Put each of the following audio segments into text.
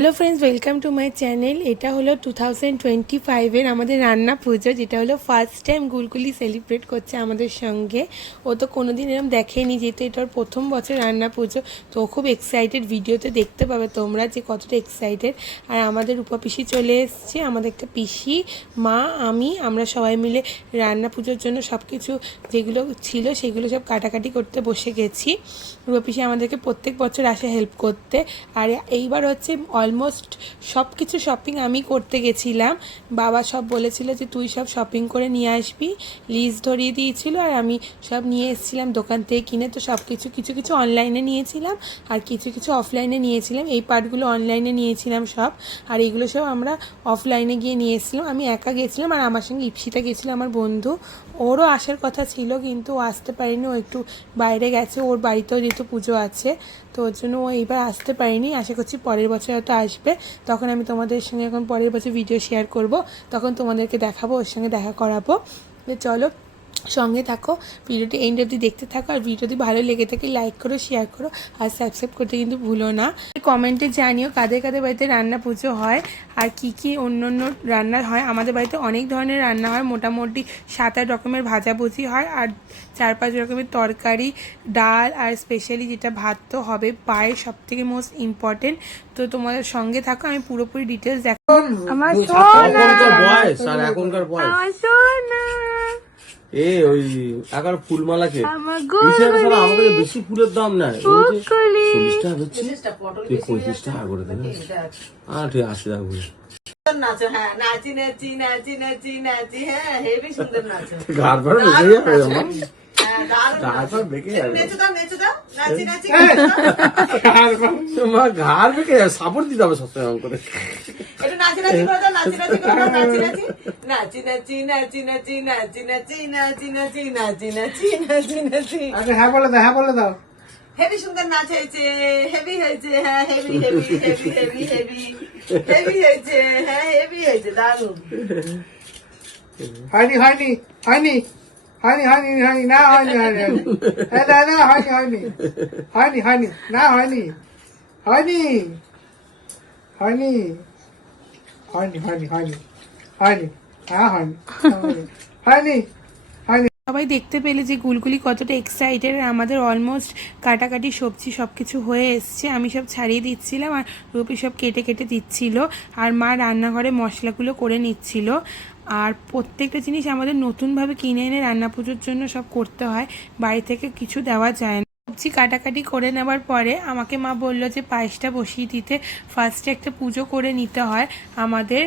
Hello friends, welcome to my channel. এটা হলো 2025-এর আমাদের রান্না পুজো, যেটা হলো ফার্স্ট টাইম গুলগুলি সেলিব্রেট করছে আমাদের সঙ্গে। ও তো কোনোদিন এরকম দেখেনি, যেহেতু এটার প্রথম বছর রান্না পুজো। তো খুব এক্সাইটেড, ভিডিওতে দেখতে পাবে তোমরা যে কতটা এক্সাইটেড। আর আমাদের উপপিসি চলে এসছে, আমাদের একটা পিসি, মা, আমরা সবাই মিলে রান্না পুজোর জন্য সব কিছু যেগুলো ছিল সেগুলো সব কাটাকাটি করতে বসে গেছি। উপপিসি আমাদেরকে প্রত্যেক বছর আসে হেল্প করতে। আর এইবার হচ্ছে অলমোস্ট সব কিছু শপিং আমি করতে গেছিলাম। বাবা সব বলেছিল যে তুই সব শপিং করে নিয়ে আসবি, লিস্ট ধরিয়ে দিয়েছিল। আর আমি সব নিয়ে এসেছিলাম দোকান থেকে কিনে। তো সব কিছু কিছু কিছু অনলাইনে নিয়েছিলাম আর কিছু কিছু অফলাইনে নিয়েছিলাম। এই পার্টগুলো অনলাইনে নিয়েছিলাম সব, আর এইগুলো সব আমরা অফলাইনে গিয়ে নিয়ে এসেছিলাম। আমি একা গেছিলাম, আর আমার সঙ্গে ইপসিতা গেছিলো, আমার বন্ধু। ওরও আসার কথা ছিল কিন্তু ও আসতে পারেনি, ও একটু বাইরে গেছে, ওর বাড়িতেও যেহেতু পুজো আছে। তো ওর জন্য ও এইবার আসতে পারেনি। আশা করছি পরের বছর হয়তো আসবে, তখন আমি তোমাদের সঙ্গে এখন পরের বছর ভিডিও শেয়ার করব, তখন তোমাদেরকে দেখাবো, ওর সঙ্গে দেখা করাবো। চলো সঙ্গে থাকো, ভিডিওটি এন্ড অবধি দেখতে থাকো। আর ভিডিও যদি ভালো লেগে থাকে লাইক করো, শেয়ার করো, আর সাবস্ক্রাইব করতে কিন্তু ভুলো না। কমেন্টে জানিও কাদের কাদের বাড়িতে রান্না পুজো হয় আর কি কি অন্য অন্য রান্না হয়। আমাদের বাড়িতে অনেক ধরনের রান্না হয়, মোটামুটি 7-8 রকমের ভাজাভুজি হয়, আর 4-5 রকমের তরকারি, ডাল, আর স্পেশালি যেটা ভাত তো হবে, পায়েস সব থেকে মোস্ট ইম্পর্টেন্ট। তো তোমাদের সঙ্গে থাকো, আমি পুরোপুরি ডিটেলস দেখো। আমার সোনা, এখনকার বয়স আমার সোনা, ওই এখন ফুলমালাকে আমাকে বেশি ফুলের দাম নেয়, 40 টাকা হচ্ছে, 35 টাকা করে দেবে। ঠিক আছে, নাচো, হ্যাঁ, নাচি নাচি নাচি নাচি নাচি, হ্যাঁ, হেবি সুন্দর নাচো। ঘাড় বেঁকে যাবে, নেচে দাও, নেচে দাও, নাচি নাচি ঘাড় বেঁকে যাবে, সাপোর্ট দিতে হবে সবসময় করে। একটু নাচি নাচি করে দাও, নাচি নাচি করে দাও, নাচি নাচি নাচি নাচি নাচি নাচি নাচি নাচি নাচি নাচি নাচি নাচি নাচি। হ্যাঁ বলে দাও, হ্যাঁ বলে দাও। হেভি সুন্দর নাচ হয়েছে, হেভি হয়েছে, হ্যাঁ, heavy heavy heavy heavy heavy heavy হয়েছে, হ্যাঁ, হেভি হয়েছে, দারুণ। হয়নি হয়নি হয়নি হয়নি হয়নি হয়নি না হয়নি হয়নি না হয়নি হয়নি হয়নি হয়নি না হয়নি হয়নি হয়নি হয়নি হয়নি হয়নি হয়নি হ্যাঁ হয়নি হয়নি হয়নি। সবাই দেখতে পেলে যে গুলগুলি কতটা এক্সাইটেড। আমাদের অলমোস্ট কাটাকাটি সবজি সব কিছু হয়ে এসছে, আমি সব ছাড়িয়ে দিচ্ছিলাম আর রুপি সব কেটে কেটে দিচ্ছিল, আর মা রান্নাঘরে মশলাগুলো করে নিচ্ছিল। আর প্রত্যেকটা জিনিস আমাদের নতুনভাবে কিনে এনে রান্না পুজোর জন্য সব করতে হয়, বাড়ি থেকে কিছু দেওয়া যায় না। সবজি কাটাকাটি করে নেওয়ার পরে আমাকে মা বলল যে পায়েসটা বসিয়ে দিতে। ফার্স্টে একটা পুজো করে নিতে হয় আমাদের,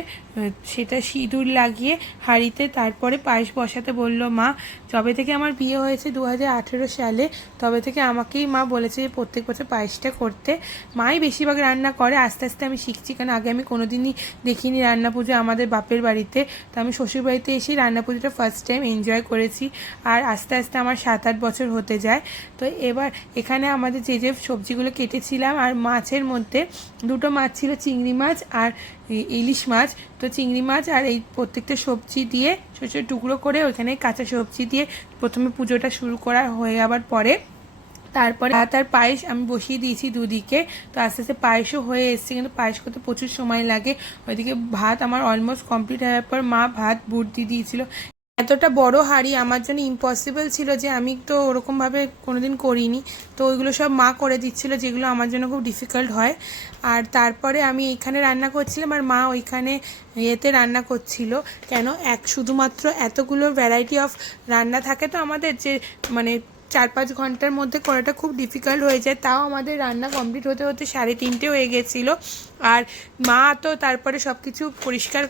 সেটা সিঁদুর লাগিয়ে হাঁড়িতে, তারপরে পায়েস বসাতে বলল মা। তবে থেকে আমার বিয়ে হয়েছে 2018 সালে, তবে থেকে আমাকেই মা বলেছে যে প্রত্যেক বছর পায়েসটা করতে। মাই বেশিরভাগ রান্না করে, আস্তে আস্তে আমি শিখছি, কারণ আগে আমি কোনোদিনই দেখিনি রান্না পুজো আমাদের বাপের বাড়িতে। তো আমি শ্বশুরবাড়িতে এসেই রান্না পুজোটা ফার্স্ট টাইম এনজয় করেছি, আর আস্তে আস্তে আমার 7-8 বছর হতে যায়। তো এবার এখানে আমাদের যে যে সবজিগুলো কেটেছিলাম, আর মাছের মধ্যে 2টো মাছ ছিল, চিংড়ি মাছ আর ইলিশ মাছ। তো চিংড়ি মাছ আর এই প্রত্যেকটা সবজি দিয়ে ছোটো ছোটো টুকরো করে ওইখানে কাঁচা সবজি দিয়ে প্রথমে পুজোটা শুরু করা হয়ে যাওয়ার পরে তারপরে ভাত আর পায়েস আমি বসিয়ে দিয়েছি দুদিকে। তো আস্তে আস্তে পায়েসও হয়ে এসছে, কিন্তু পায়েস করতে প্রচুর সময় লাগে। ওইদিকে ভাত আমার অলমোস্ট কমপ্লিট হওয়ার পর মা ভাত বুট দিয়ে দিয়েছিল। এতটা বড় হাঁড়ি আমার জন্য ইম্পসিবল ছিল, যে আমি তো ওরকমভাবে কোনোদিন করিনি। তো ওইগুলো সব মা করে দিচ্ছিল, যেগুলো আমার জন্য খুব ডিফিকাল্ট হয়। আর তারপরে আমি এইখানে রান্না করছিলাম, আর মা ওইখানে ইয়েতে রান্না করছিল। কেন শুধুমাত্র এতগুলো ভ্যারাইটি অফ রান্না থাকে তো আমাদের, যে মানে 4-5 ঘন্টার মধ্যে করাটা খুব ডিফিকাল্ট হয়ে যায়। তাও আমাদের রান্না কমপ্লিট হতে হতে 3:30 হয়ে গেছিলো। আর মা তো তারপরে সব কিছু পরিষ্কার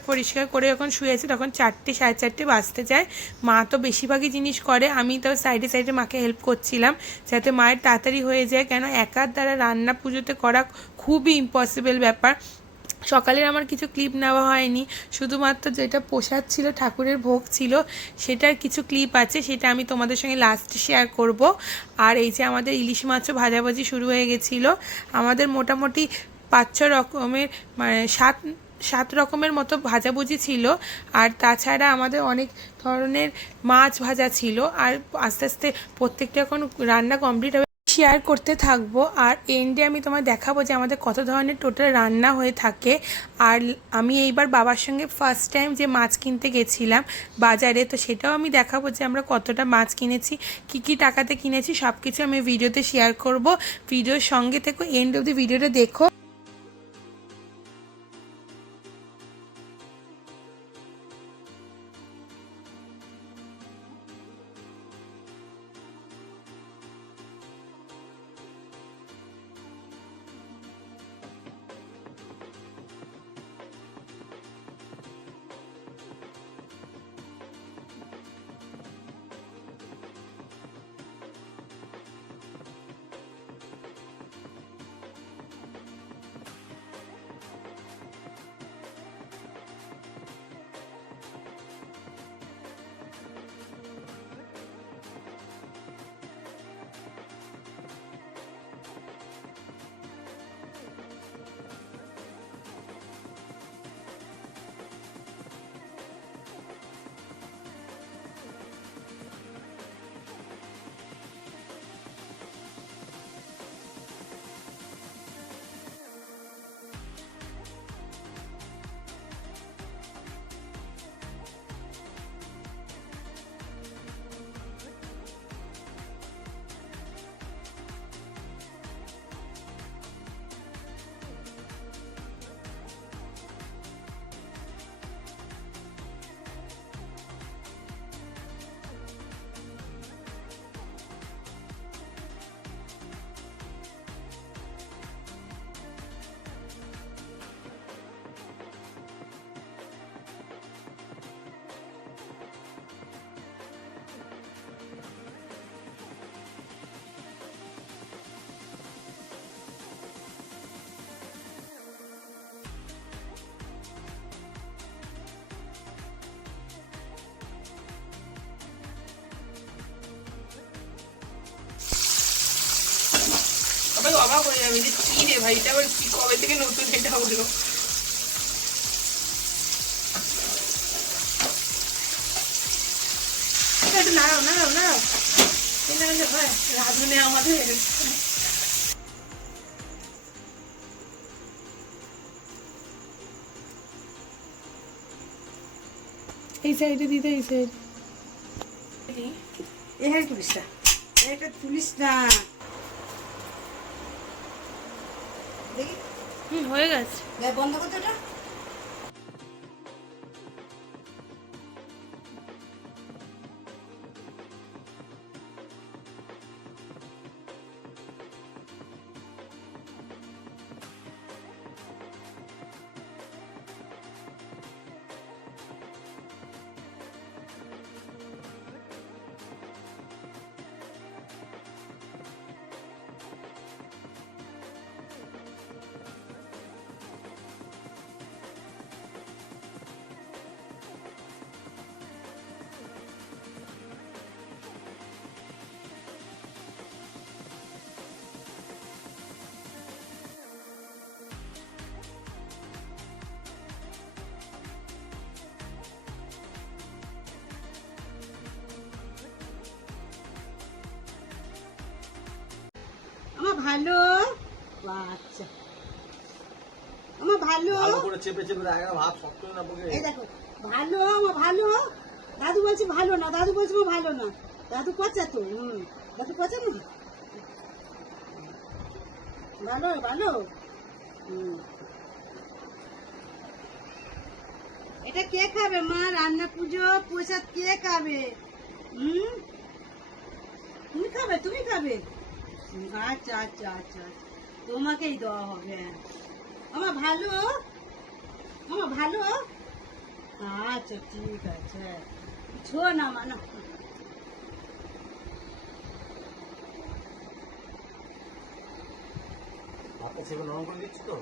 করে যখন শুয়েছে তখন 4টে 4:30 বাজতে যায়। মা তো বেশিরভাগই জিনিস করে, আমি তো সাইডে সাইডে মাকে হেল্প করছিলাম যাতে মায়ের তাড়াতাড়ি হয়ে যায়, কেন একার দ্বারা রান্না পুজোতে করা খুবই ইম্পসিবল ব্যাপার। সকালের আমার কিছু ক্লিপ নেওয়া হয়নি, শুধুমাত্র যেটা প্রসাদ ছিল, ঠাকুরের ভোগ ছিল, সেটার কিছু ক্লিপ আছে, সেটা আমি তোমাদের সঙ্গে লাস্টে শেয়ার করব। আর এই যে আমাদের ইলিশ মাছও ভাজাভাজি শুরু হয়ে গেছিলো। আমাদের মোটামুটি 5-6 রকমের, মানে 7 রকমের মতো ভাজাভুজি ছিল। আর তাছাড়া আমাদের অনেক ধরনের মাছ ভাজা ছিল। আর আস্তে আস্তে প্রত্যেকটা এখন রান্না কমপ্লিট হবে। শেয়ার করতে থাকবো। আর এন্ডে আমি তোমায় দেখাবো যে আমাদের কত ধরনের টোটাল রান্না হয়ে থাকে। আর আমি এইবার বাবার সঙ্গে ফার্স্ট টাইম যে মাছ কিনতে গেছিলাম বাজারে, তো সেটাও আমি দেখাবো যে আমরা কতটা মাছ কিনেছি, কী টাকাতে কিনেছি, সব কিছু আমি ভিডিওতে শেয়ার করব। ভিডিওর সঙ্গে থেকো, এন্ড অবধি ভিডিওটা দেখো। সবাই অবাক হয়ে যাবে যে কি রে ভাই, এটা আবার কি, কবে থেকে নতুন এটা হলো। একটু নাড়াও নাড়াও নাড়াও, রাঁধুনে আমাদের। এই সাইডে দিতে, এই সাইড এখানে তুলিস না, এটা তুলিস না। দেখি হয়ে গেছে। বন্ধ করতে ওটা। আমার ভালো আচ্ছা, আমার ভালো করে চেপে চেপে দেখা ভাত শক্ত না পড়ে। এই দেখো ভালো, আমার ভালো। দাদু বলছে ভালো না, দাদু বলছে আমার ভালো না। দাদু পচা তো, দাদু পচা না, ভালো ভালো। এটা কে খাবে মা? রান্না পুজো প্রসাদ কে খাবে? তুমি খাবে, তুমি খাবে। আচ্ছা আচ্ছা আচ্ছা, তোমাকেই দেওয়া হবে। আমার ভালো, আমার ভালো। আচ্ছা ঠিক আছে, ছো না মানো। ভাতটা ছেড়ে নরম করে দিচ্ছি তো।